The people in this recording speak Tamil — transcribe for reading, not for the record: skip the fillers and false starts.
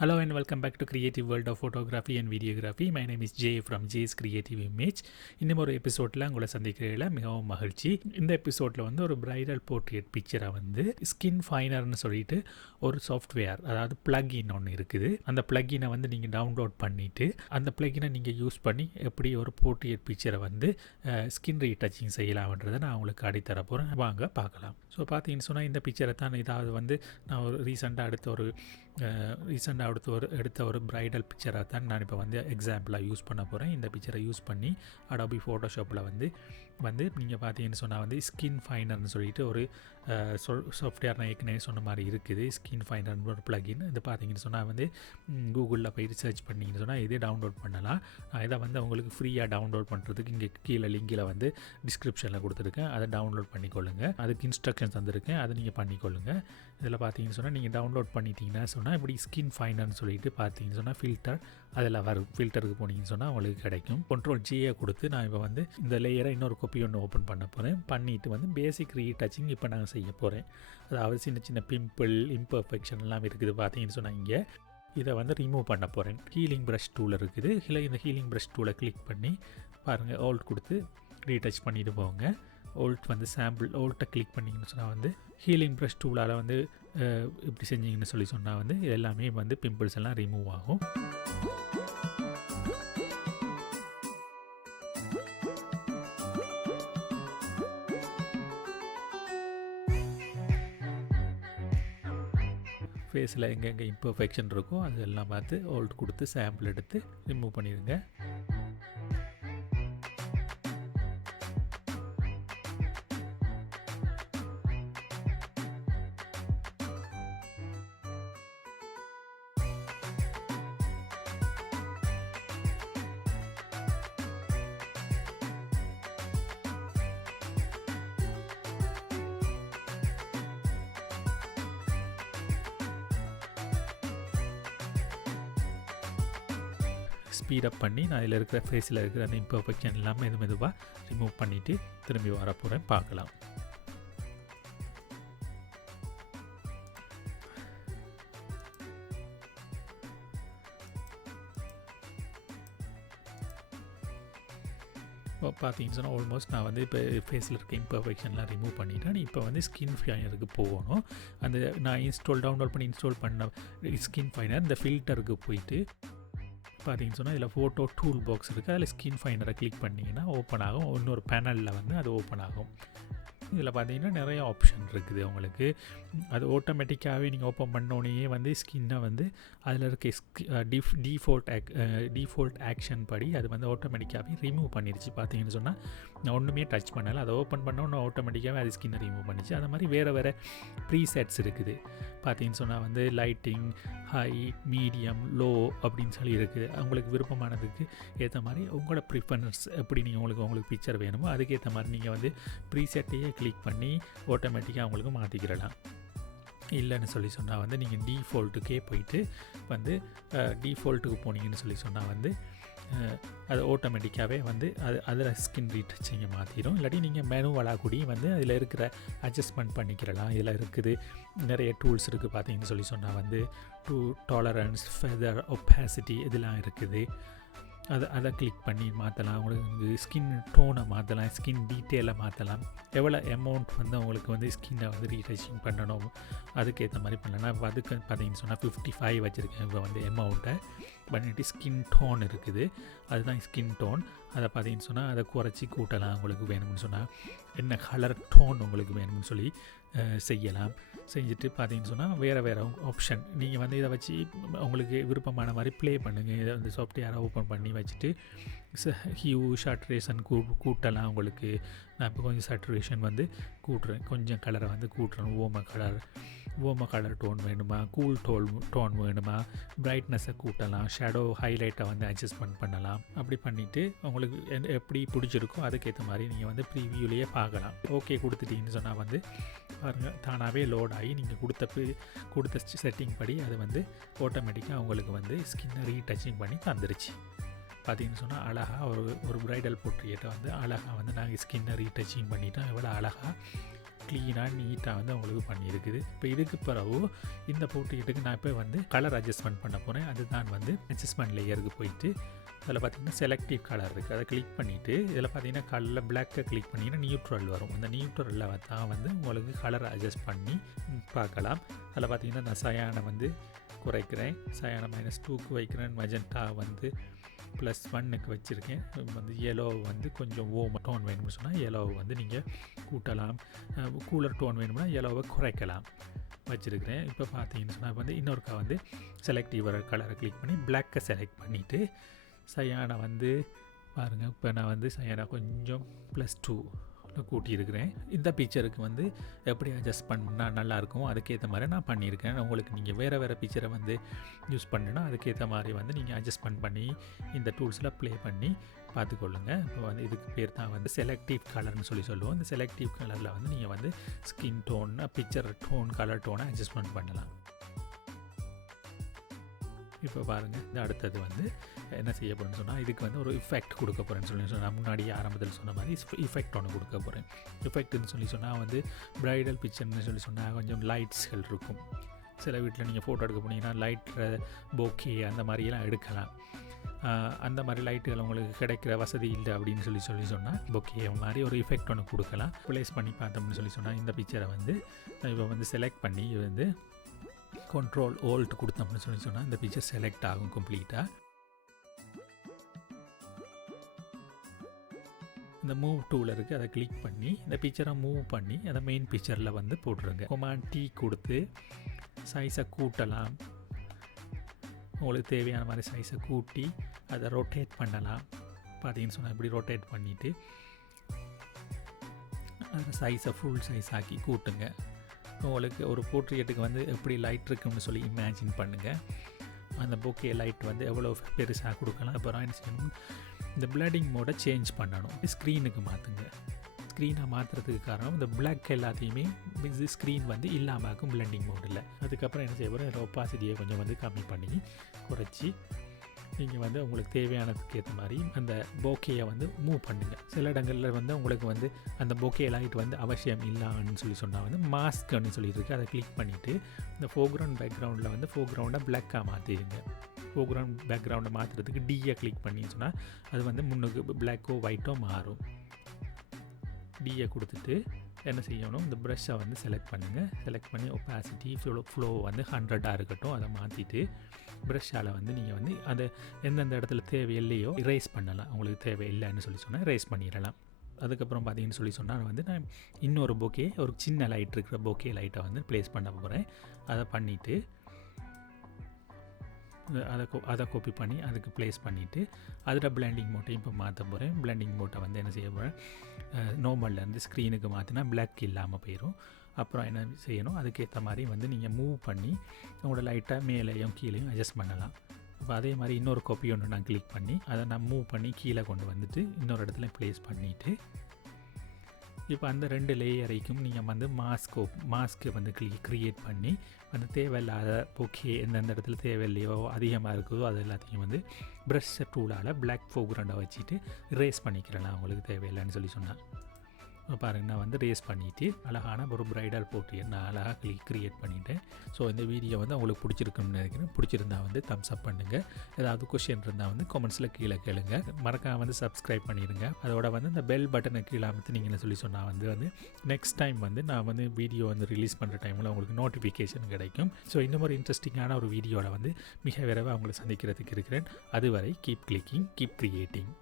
Hello and welcome back to Creative World of Photography and Videography. My name is Jay from Jay's Creative Image. இன்னும் ஒரு எபிசோடில் உங்களை சந்திக்கிறதுல மிகவும் மகிழ்ச்சி. இந்த எபிசோடில் வந்து ஒரு பிரைடல் போர்ட்ரேட் பிக்சரை வந்து ஸ்கின்ஃபைனர்னு சொல்லிட்டு ஒரு சாஃப்ட்வேர், அதாவது பிளக்இன் ஒன்று இருக்குது. அந்த பிளக்இனை வந்து நீங்கள் டவுன்லோட் பண்ணிவிட்டு அந்த பிளக்இனை நீங்கள் யூஸ் பண்ணி எப்படி ஒரு போர்ட்ரேட் பிக்சரை வந்து ஸ்கின் ரீடச்சிங் செய்யலாம்ன்றதை நான் உங்களுக்கு அடித்தர போகிறேன். வாங்க பார்க்கலாம். ஸோ பார்த்தீங்கன்னு சொன்னால் இந்த பிக்சரை தான் இதாவது வந்து நான் ஒரு ரீசெண்டாக எடுத்த ஒரு பிரைடல் பிக்சராக தான் நான் இப்போ வந்து எக்ஸாம்பிளாக யூஸ் பண்ண போகிறேன். இந்த பிக்சரை யூஸ் பண்ணி அடோபி ஃபோட்டோஷாப்பில் வந்து நீங்கள் பார்த்தீங்கன்னு சொன்னால் வந்து ஸ்கின்ஃபைனர்னு சொல்லிட்டு ஒரு சாஃப்ட்வேர் நான் ஏற்கனவே சொன்ன மாதிரி இருக்குது. ஸ்கின்ஃபைனர்னு ஒரு பிளகின். இது பார்த்தீங்கன்னு சொன்னால் வந்து கூகுளில் போய் ரிசர்ச் பண்ணிங்கன்னு சொன்னால் இதே டவுன்லோட் பண்ணலாம். நான் இதை வந்து உங்களுக்கு ஃப்ரீயாக டவுன்லோட் பண்ணுறதுக்கு இங்கே கீழே லிங்கில் வந்து டிஸ்கிரிப்ஷனில் கொடுத்துருக்கேன். அதை டவுன்லோட் பண்ணிக்கொள்ளுங்கள். அதுக்கு இன்ஸ்ட்ரக்ஷன்ஸ் தந்திருக்கேன், அதை நீங்கள் பண்ணிக்கொள்ளுங்கள். இதில் பார்த்தீங்கன்னு சொன்னால் நீங்கள் டவுன்லோட் பண்ணிட்டீங்கன்னா சொன்னால் இப்படி ஸ்கின்ஃபைனர்னு சொல்லிட்டு பார்த்தீங்கன்னு சொன்னால் ஃபில்டர் அதில் வரும். ஃபில்டருக்கு போனீங்கன்னு சொன்னால் உங்களுக்கு கிடைக்கும். Ctrl+G கொடுத்து நான் இப்போ வந்து இந்த லேயரை இன்னொரு காப்பி ஒன்று ஓப்பன் பண்ண போகிறேன். பண்ணிவிட்டு வந்து பேசிக் ரீடச்சிங் இப்போ நான் செய்ய போகிறேன். அதாவது சின்ன சின்ன பிம்பிள் இம்பர்ஃபெக்ஷன் எல்லாம் இருக்குது பார்த்தீங்கன்னு சொன்னால் இங்கே இதை வந்து ரிமூவ் பண்ண போகிறேன். ஹீலிங் ப்ரஷ் டூல் இருக்குது. இந்த ஹீலிங் ப்ரஷ் டூலை கிளிக் பண்ணி பாருங்கள், ஓல்ட் கொடுத்து ரீடச் பண்ணிட்டு போங்க. ஓல்ட் வந்து சாம்பிள் ஓல்ட்டை கிளிக் பண்ணிங்கன்னு சொன்னால் வந்து ஹீலிங் ப்ரஷ் டூலால் வந்து இப்படி செஞ்சிங்கன்னு சொன்னால் வந்து எல்லாமே வந்து பிம்பிள்ஸ் எல்லாம் ரிமூவ் ஆகும். ஃபேஸில் எங்கெங்கே இம்பர்ஃபெக்ஷன் இருக்கோ அதெல்லாம் பார்த்து ஓல்ட் கொடுத்து சாம்பிள் எடுத்து ரிமூவ் பண்ணிடுங்க. ஸ்பீடப் பண்ணி நான் இதில் இருக்கிற ஃபேஸில் இருக்கிற அந்த இம்பர்ஃபெக்ஷன் எல்லாமே மெதுவாக ரிமூவ் பண்ணிவிட்டு திரும்பி வர போகிறேன். பார்க்கலாம். இப்போ பார்த்தீங்கன்னு சொன்னால் ஆல்மோஸ்ட் நான் வந்து இப்போ ஃபேஸில் இருக்க இம்பர்ஃபெக்ஷன்லாம் ரிமூவ் பண்ணிட்டேன். இப்போ வந்து ஸ்கின்ஃபைனருக்கு போகணும். அந்த நான் டவுன்லோட் பண்ணி இன்ஸ்டால் பண்ண ஸ்கின்ஃபைனர் இந்த ஃபில்டருக்கு போயிட்டு பார்த்தீங்கன்னு சொன்னால் இதில் ஃபோட்டோ டூல் பாக்ஸ் இருக்குது. அதில் ஸ்கின்ஃபைனரை கிளிக் பண்ணிங்கன்னா ஓப்பன் ஆகும். இன்னொரு பேனலில் வந்து அது ஓப்பன் ஆகும். இதில் பார்த்தீங்கன்னா நிறைய ஆப்ஷன் இருக்குது உங்களுக்கு. அது ஆட்டோமேட்டிக்காகவே நீங்கள் ஓப்பன் பண்ணோடனே வந்து ஸ்கின்னை வந்து அதில் இருக்க டிஃபால்ட் ஆக்ஷன் படி அது வந்து ஆட்டோமேட்டிக்காகவே ரிமூவ் பண்ணிடுச்சு. பார்த்தீங்கன்னு சொன்னால் நான் ஒன்றுமே டச் பண்ணலை. அதை ஓப்பன் பண்ணோன்னு ஆட்டோமேட்டிக்காகவே அது ஸ்கின்னை ரிமூவ் பண்ணிச்சு. அது மாதிரி வேறு ப்ரீசெட்ஸ் இருக்குது. பார்த்தீங்கன்னு சொன்னால் வந்து லைட்டிங், ஹை, மீடியம், லோ அப்படின்னு சொல்லி இருக்குது. உங்களுக்கு விருப்பமானதுக்கு ஏற்ற மாதிரி உங்களோட ப்ரிஃபரன்ஸ் எப்படி நீங்கள் உங்களுக்கு பிக்சர் வேணுமோ அதுக்கேற்ற மாதிரி நீங்கள் வந்து ப்ரீசெட்டையே கிளிக் பண்ணி ஆட்டோமேட்டிக்காக அவங்களுக்கு மாற்றிக்கிறலாம். இல்லைன்னு சொன்னால் வந்து நீங்கள் டிஃபால்ட்டுக்கே போயிட்டு வந்து டிஃபால்ட்டுக்கு போனீங்கன்னு சொன்னால் வந்து அது ஆட்டோமேட்டிக்காகவே வந்து அதில் ஸ்கின் ரீடச்சிங்கை மாற்றிடும். இல்லாட்டி நீங்கள் மேனுவலாக கூடி வந்து அதில் இருக்கிற அட்ஜஸ்ட்மெண்ட் பண்ணிக்கிறலாம். இதில் இருக்குது நிறைய டூல்ஸ் இருக்குது. பார்த்தீங்கன்னு சொன்னால் வந்து டாலரன்ஸ், ஃபெதர், ஒப்பாசிட்டி இதெல்லாம் இருக்குது. அதை கிளிக் பண்ணி மாற்றலாம். உங்களுக்கு ஸ்கின் டோனை மாற்றலாம், ஸ்கின் டீட்டெயிலை மாற்றலாம். எவ்வளோ அமௌண்ட் வந்து உங்களுக்கு வந்து ஸ்கின்னை வந்து ரீடச்சிங் பண்ணணும் அதுக்கேற்ற மாதிரி பண்ணலாம். இப்போ அதுக்கு பார்த்தீங்கன்னு சொன்னால் 55 வச்சுருக்கேன். இப்போ வந்து அமௌண்ட்டை பண்ணிட்டு ஸ்கின் டோன் இருக்குது. அதுதான் ஸ்கின் டோன். அதை பார்த்தீங்கன்னு சொன்னால் அதை குறைச்சி கூட்டலாம். உங்களுக்கு வேணும்னு சொன்னால் என்ன கலர் டோன் உங்களுக்கு வேணும்னு சொல்லி செய்யலாம். செஞ்சுட்டு பார்த்தீங்கன்னு சொன்னால் வேறு ஆப்ஷன் நீங்கள் வந்து இதை வச்சு உங்களுக்கு விருப்பமான மாதிரி ப்ளே பண்ணுங்கள். இதை வந்து சாஃப்ட்வேரை ஓப்பன் பண்ணி வச்சுட்டு ஹியூ சேச்சுரேஷன் கூட்டலாம். உங்களுக்கு நான் இப்போ கொஞ்சம் சேச்சுரேஷன் வந்து கூட்டுறேன். கொஞ்சம் கலரை வந்து கூட்டுறேன். ஓம கலர் டோன் வேணுமா, கூல் டோன் வேணுமா, பிரைட்னஸை கூட்டலாம், ஷேடோ ஹைலைட்டை வந்து அட்ஜஸ்ட்மெண்ட் பண்ணலாம். அப்படி பண்ணிவிட்டு உங்களுக்கு எப்படி பிடிச்சிருக்கோ அதுக்கேற்ற மாதிரி நீங்கள் வந்து ப்ரீவியூலேயே பார்க்கலாம். ஓகே கொடுத்துட்டீங்கன்னு சொன்னால் வந்து பாருங்கள் தானாகவே லோட் ஆகி நீங்கள் கொடுத்த செட்டிங் படி அது வந்து ஆட்டோமேட்டிக்காக உங்களுக்கு வந்து ஸ்கின்னை ரீடச்சிங் பண்ணி தந்துருச்சு. பார்த்தீங்கன்னு சொன்னால் அழகாக ஒரு பிரைடல் போர்ட்ரேட்டை வந்து அழகாக வந்து நாங்கள் ஸ்கின்னை ரீடச்சிங் பண்ணிட்டோம். எவ்வளோ அழகாக க்ளீனாக நீட்டாக வந்து உங்களுக்கு பண்ணியிருக்குது. இப்போ இதுக்கு பிறகு இந்த போர்ட்ரேட்டுக்கு நான் இப்போ வந்து கலர் அட்ஜஸ்ட்மெண்ட் பண்ண போகிறேன். அதுதான் வந்து அட்ஜஸ்ட்மெண்ட் லேயருக்கு போயிட்டு அதில் பார்த்திங்கன்னா செலக்டிவ் கலர் இருக்குது, அதை கிளிக் பண்ணிவிட்டு இதில் பார்த்திங்கன்னா கலரில் பிளாக்கை கிளிக் பண்ணிங்கன்னா நியூட்ரல் வரும். அந்த நியூட்ரலில் தான் வந்து உங்களுக்கு கலரை அட்ஜஸ்ட் பண்ணி பார்க்கலாம். அதில் பார்த்திங்கன்னா நான் சயானை வந்து குறைக்கிறேன், சயானை -2க்கு வைக்கிறேன், மஜெண்டா வந்து +1க்கு வச்சுருக்கேன். வந்து எல்லோ வந்து கொஞ்சம் டோன் வேணும்னு சொன்னால் எல்லோவை வந்து நீங்கள் கூட்டலாம், கூலர் டோன் வேணும்னா எல்லோவை குறைக்கலாம் வச்சுருக்கிறேன். இப்போ பார்த்தீங்கன்னு சொன்னால் வந்து இன்னொருக்கா வந்து செலக்டிவ் கலரை கிளிக் பண்ணி பிளாக்கை செலக்ட் பண்ணிவிட்டு சயானை வந்து பாருங்கள். இப்போ நான் வந்து சயானை கொஞ்சம் +2 கூட்டியிருக்கிறேன். இந்த பிக்சருக்கு வந்து எப்படி அட்ஜஸ்ட் பண்ணால் நல்லாயிருக்கும் அதுக்கேற்ற மாதிரி நான் பண்ணியிருக்கேன். உங்களுக்கு நீங்கள் வேறு பிக்சரை வந்து யூஸ் பண்ணுன்னா அதுக்கேற்ற மாதிரி வந்து நீங்கள் அட்ஜஸ்ட்மெண்ட் பண்ணி இந்த டூல்ஸில் ப்ளே பண்ணி பார்த்துக்கொள்ளுங்கள். இப்போ வந்து இதுக்கு பேர் தான் வந்து செலக்டிவ் கலர்னு சொல்லுவோம். இந்த செலக்டிவ் கலரில் வந்து நீங்கள் வந்து skin tone, picture tone, colour டோனை அட்ஜஸ்ட்மெண்ட் பண்ணலாம். இப்போ பாருங்கள், இந்த அடுத்தது வந்து என்ன செய்ய போகிறேன்னு சொன்னால் இதுக்கு வந்து ஒரு இஃபெக்ட் கொடுக்க போகிறேன்னு சொன்னால் முன்னாடி ஆரம்பத்தில் சொன்ன மாதிரி இஃபெக்ட் ஒன்று கொடுக்க போகிறேன். இஃபெக்ட்னு சொன்னால் வந்து ப்ரைடல் பிக்சர்னு சொன்னால் கொஞ்சம் லைட்ஸ்கள் இருக்கும். சில வீட்டில் நீங்கள் ஃபோட்டோ எடுக்க போனீங்கன்னா லைட்டில் போக்கே அந்த மாதிரியெல்லாம் எடுக்கலாம். அந்த மாதிரி லைட்டுகள் உங்களுக்கு கிடைக்கிற வசதி இல்லை அப்படின்னு சொன்னால் போக்கே மாதிரி ஒரு இஃபெக்ட் ஒன்று கொடுக்கலாம். ப்ளேஸ் பண்ணி பார்த்தோம்னு சொன்னால் இந்த பிக்சரை வந்து இப்போ வந்து செலக்ட் பண்ணி வந்து Ctrl+Alt கொடுத்தோம்னு சொன்னால் இந்த பிக்சர் செலக்ட் ஆகும் கம்ப்ளீட்டாக. இந்த மூவ் டூல் இருக்குது, அதை கிளிக் பண்ணி இந்த பிக்சரை மூவ் பண்ணி அதை மெயின் பிக்சரில் வந்து போட்டுருங்க. Command+T கொடுத்து சைஸை கூட்டலாம். உங்களுக்கு தேவையான மாதிரி சைஸை கூட்டி அதை ரொட்டேட் பண்ணலாம். பார்த்தீங்கன்னு சொன்னால் இப்படி ரொட்டேட் பண்ணிவிட்டு அந்த சைஸை ஃபுல் சைஸ் ஆக்கி கூட்டுங்க. உங்களுக்கு ஒரு போர்ட்ரேட்டுக்கு வந்து எப்படி லைட் இருக்குன்னு சொல்லி இமேஜின் பண்ணுங்கள். அந்த போக்கே லைட் வந்து எவ்வளோ பெருசாக கொடுக்கலாம். அப்புறம் என்ன செய்யணும், இந்த பிளடிங் மோடை சேஞ்ச் பண்ணணும். ஸ்க்ரீனுக்கு மாற்றுங்க. ஸ்க்ரீனை மாற்றுறதுக்கு காரணம் இந்த பிளாக் எல்லாத்தையுமே ஸ்க்ரீன் வந்து இல்லாமல் இருக்கும் பிளெண்டிங் மோடில். அதுக்கப்புறம் என்ன செய்ய போகிறோம், ஒப்பாசிட்டியை கொஞ்சம் வந்து கம்மி பண்ணி குறைச்சி நீங்கள் வந்து உங்களுக்கு தேவையானதுக்கு ஏற்ற மாதிரி அந்த போக்கையை வந்து மூவ் பண்ணுங்கள். சில இடங்களில் வந்து உங்களுக்கு வந்து அந்த போக்கே லைட் வந்து அவசியம் இல்லைன்னு சொன்னால் வந்து மாஸ்க்னு சொல்லியிருக்கு, அதை கிளிக் பண்ணிவிட்டு இந்த பேக்ரவுண்டில் வந்து ஃபோர்க்ரவுண்டை பிளாக்காக மாற்றிடுங்க. ஃபோர்க்ரவுண்ட் பேக்ரவுண்டை மாற்றுறதுக்கு டியை கிளிக் பண்ணின்னு சொன்னால் அது வந்து முன்னுக்கு பிளாக்கோ ஒயிட்டோ மாறும். டியை கொடுத்துட்டு என்ன செய்யணும், இந்த ப்ரஷ்ஷை வந்து செலக்ட் பண்ணுங்கள். செலக்ட் பண்ணி ஒப்பாசிட்டி ஃப்ளோ வந்து 100 இருக்கட்டும், அதை மாற்றிட்டு ப்ரஷ்ஷால் வந்து நீங்கள் வந்து அதை எந்தெந்த இடத்துல தேவையில்லையோ இரேஸ் பண்ணலாம். உங்களுக்கு தேவையில்லைன்னு சொன்னால் இரேஸ் பண்ணிடலாம். அதுக்கப்புறம் பார்த்தீங்கன்னு சொன்னால் வந்து நான் இன்னொரு போக்கே, ஒரு சின்ன லைட் இருக்கிற போக்கே லைட்டை வந்து ப்ளேஸ் பண்ண போகிறேன். அதை பண்ணிவிட்டு அதை காப்பி பண்ணி அதுக்கு ப்ளேஸ் பண்ணிவிட்டு அதில் பிளெண்டிங் மோட்டையும் இப்போ மாற்ற போகிறேன். பிளெண்டிங் மோட்டை வந்து என்ன செய்ய போகிறேன், நார்மல்லேருந்து ஸ்க்ரீனுக்கு மாற்றினா பிளாக் இல்லாமல் போயிடும். அப்புறம் என்ன செய்யணும், அதுக்கேற்ற மாதிரி வந்து நீங்கள் மூவ் பண்ணி உங்களோட லைட்டாக மேலேயும் கீழேயும் அட்ஜஸ்ட் பண்ணலாம். இப்போ அதே மாதிரி இன்னொரு காப்பி ஒன்று நான் கிளிக் பண்ணி அதை நான் மூவ் பண்ணி கீழே கொண்டு வந்துட்டு இன்னொரு இடத்துல ப்ளேஸ் பண்ணிவிட்டு இப்போ அந்த 2 லேயரைக்கும் நீங்கள் வந்து மாஸ்க்கு வந்து க்ரியேட் பண்ணி அந்த தேவையில்லாத போக்கே எந்தெந்த இடத்துல தேவையில்லையோ அதிகமாக இருக்குதோ அது எல்லாத்தையும் வந்து ப்ரஷ் டூலால் பிளாக் ஃபோர்க்ரவுண்டை வச்சுட்டு ரேஸ் பண்ணிக்கிறலாம் உங்களுக்கு தேவையில்லைன்னு சொன்னால். பாருங்கள், நான் வந்து ரேஸ் பண்ணிவிட்டு அழகான ஒரு ப்ரைடல் போர்ட்ரேட் நான் அழகாக க்ரியேட் பண்ணிவிட்டேன். ஸோ இந்த வீடியோ வந்து உங்களுக்கு பிடிச்சிருக்குன்னு நினைக்கிறேன். பிடிச்சிருந்தா வந்து தம்ஸ் அப் பண்ணுங்கள். ஏதாவது கொஷின் இருந்தால் வந்து கமெண்ட்ஸில் கீழே கேளுங்க. மறக்காம வந்து சப்ஸ்கிரைப் பண்ணிடுங்க. அதோட வந்து இந்த பெல் பட்டனை கீழே அமைத்து நீங்கள் சொன்னால் வந்து நெக்ஸ்ட் டைம் வந்து நான் வந்து வீடியோ வந்து ரிலீஸ் பண்ணுற டைமில் உங்களுக்கு நோட்டிஃபிகேஷன் கிடைக்கும். ஸோ இந்த மாதிரி இன்ட்ரெஸ்டிங்கான ஒரு வீடியோவில் வந்து மிக விரைவாக உங்களை சந்திக்கிறதுக்கு இருக்கிறேன். அதுவரை கீப் கிளிக்கிங், கீப் கிரியேட்டிங்.